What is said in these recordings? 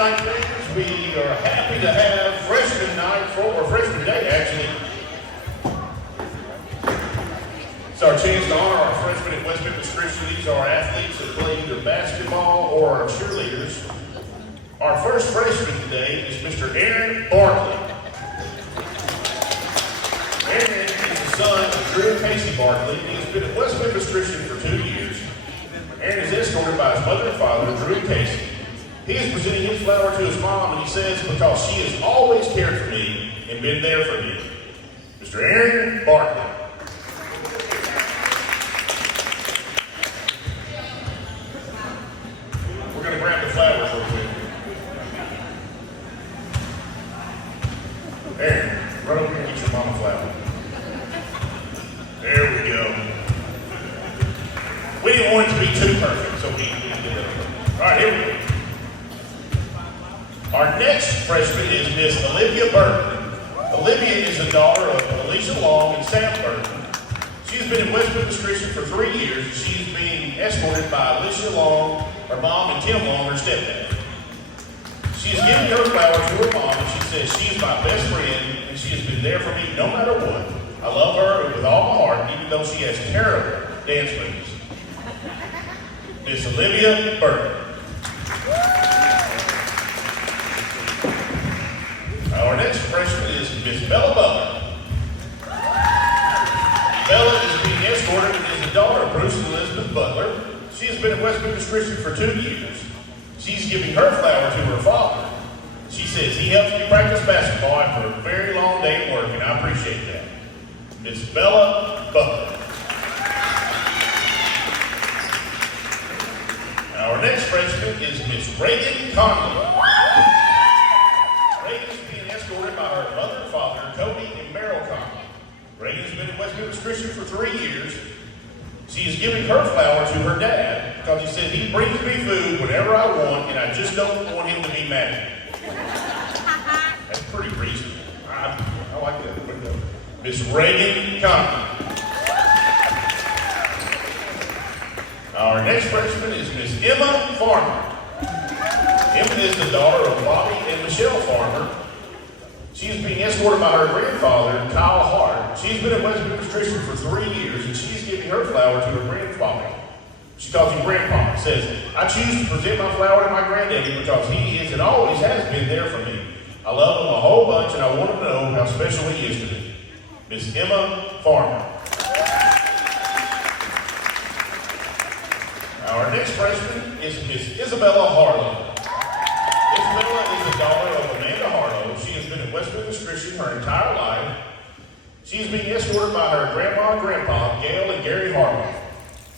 night fans, we are happy to have freshman night or freshman day actually. It's our chance to honor our freshmen at West Memphis Christian. These are our athletes that play either basketball or our cheerleaders. Our first freshman today is Mr. Aaron Barkley. Aaron is the son of Drew and Casey Barkley. He has been at West Memphis Christian for 2 years. Aaron is escorted by his mother and father, Drew and Casey. He is presenting his flower to his mom, and he says, because she has always cared for me and been there for me. Mr. Aaron Barkley. We're going to grab the flowers real quick. Aaron, run over here and get your mama flower. There we go. We didn't want it to be too perfect, so we did that. All right, here we go. Our next freshman is Miss Olivia Burton. Olivia is the daughter of Alicia Long and Sam Burton. She's been in West Memphis Christian for 3 years. She's being escorted by Alicia Long, her mom, and Tim Long, her stepdad. She is giving her flower to her mom, and she says she is my best friend, and she has been there for me no matter what. I love her with all my heart, even though she has terrible dance moves. Miss Olivia Burton. Our next freshman is Miss Bella Butler. Bella is being escorted and is the daughter of Bruce and Elizabeth Butler. She has been at West Memphis Christian for 2 years. She's giving her flower to her father. She says he helps me practice basketball after a very long day at work, and I appreciate that. Miss Bella Butler. Our next freshman is Miss Reagan Conley. Reagan is being escorted by her mother and father, Cody and Merrill Conley. Reagan's been at West Memphis Christian for 3 years. She is giving her flower to her dad because he said he brings me food whenever I want, and I just don't want him to be mad at me. That's pretty reasonable. I like that. Miss Reagan Conley. Our next freshman is Miss Emma Farmer. Emma is the daughter of Bobby and Michelle Farmer. She is being escorted by her grandfather, Kyle Hart. She's been at West Memphis Christian for 3 years, and she's giving her flower to her grandfather. She calls him Grandpa. Says, I choose to present my flower to my granddaddy because he is and always has been there for me. I love him a whole bunch, and I want him to know how special he is to me. Miss Emma Farmer. Our next freshman is Miss Isabella Harlow. Isabella is the daughter of Amanda Harlow. She has been at West Memphis Christian her entire life. She is being escorted by her grandma and grandpa, Gail and Gary Harlow.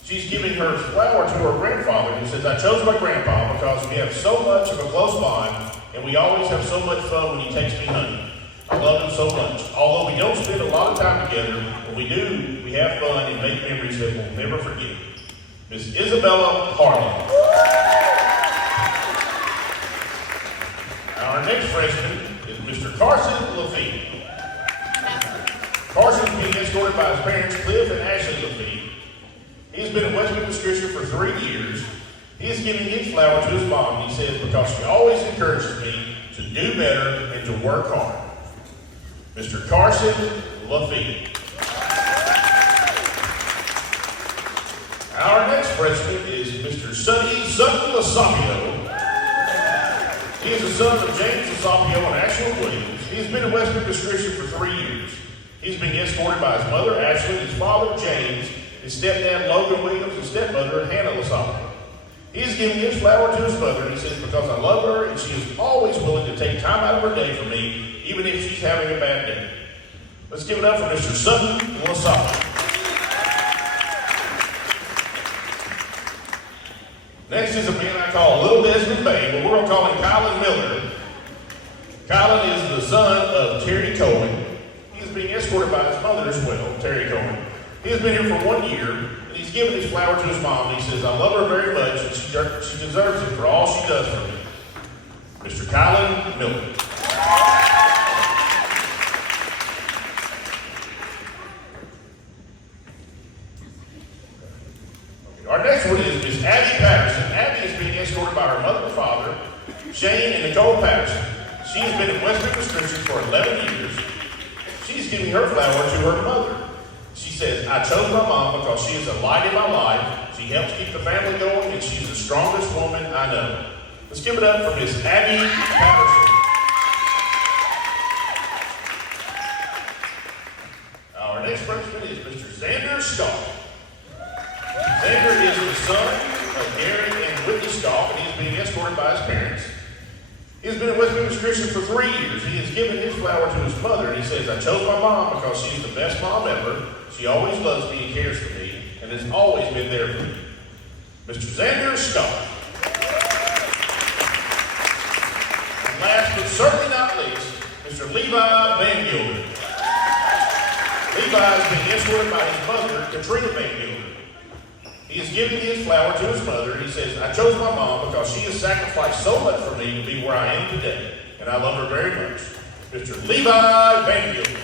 She's giving her flower to her grandfather who says, I chose my grandpa because we have so much of a close bond and we always have so much fun when he takes me hunting. I love him so much. Although we don't spend a lot of time together, when we do, we have fun and make memories that we'll never forget. Miss Isabella Harlow. Our next freshman is Mr. Carson Lafitte. Carson is being escorted by his parents, Cliff and Ashley Lafitte. He has been at West Memphis Christian for 3 years. He is giving his flower to his mom, he says, because she always encourages me to do better and to work hard. Mr. Carson Lafitte. Our next freshman is Mr. Sonny Sutton Lasapio. He is the son of James Lasapio and Ashley Williams. He's been at West Memphis Christian for 3 years. He's being escorted by his mother, Ashley, his father, James, his stepdad, Logan Williams, and stepmother, Hannah Lasapio. He is giving his flower to his mother, and he says, because I love her, and she is always willing to take time out of her day for me, even if she's having a bad day. Let's give it up for Mr. Sutton Lasapio. Next is a man I call Little Desmond Bay, but we're going to call him Kylan Miller. Kylan is the son of Terry Cohen. He is being escorted by his mother as well, Terry Cohen. He has been here for 1 year, and he's given his flower to his mom. He says, I love her very much, and she deserves it for all she does for me. Mr. Kylan Miller. Our next one is Miss Abby Patterson. Abby is being escorted by her mother and father. Shane and Nicole Patterson. She has been at West Memphis Christian for 11 years. She's giving her flower to her mother. She says, I chose my mom because she is a light in my life. She helps keep the family going, and she's the strongest woman I know. Let's give it up for Miss Abby Patterson. Our next freshman is Mr. Xander Scott. Xander is the son of Gary and Whitney Scott, and he's being escorted by his parents. He has been at West Memphis Christian for 3 years. He has given his flower to his mother, and he says, I chose my mom because she's the best mom ever. She always loves me and cares for me, and has always been there for me. Mr. Xander Scott. And last but certainly not least, Mr. Levi Van Gilder. Levi is being escorted by his mother, Katrina Van Gilder. He is giving his flower to his mother. He says, I chose my mom because she has sacrificed so much for me to be where I am today, and I love her very much. Mr. Levi Van Gilder.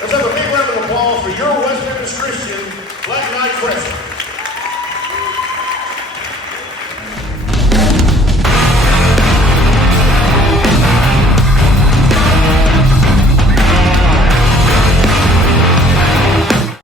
Let's have a big round of applause for your West Memphis Christian Black Knight freshman.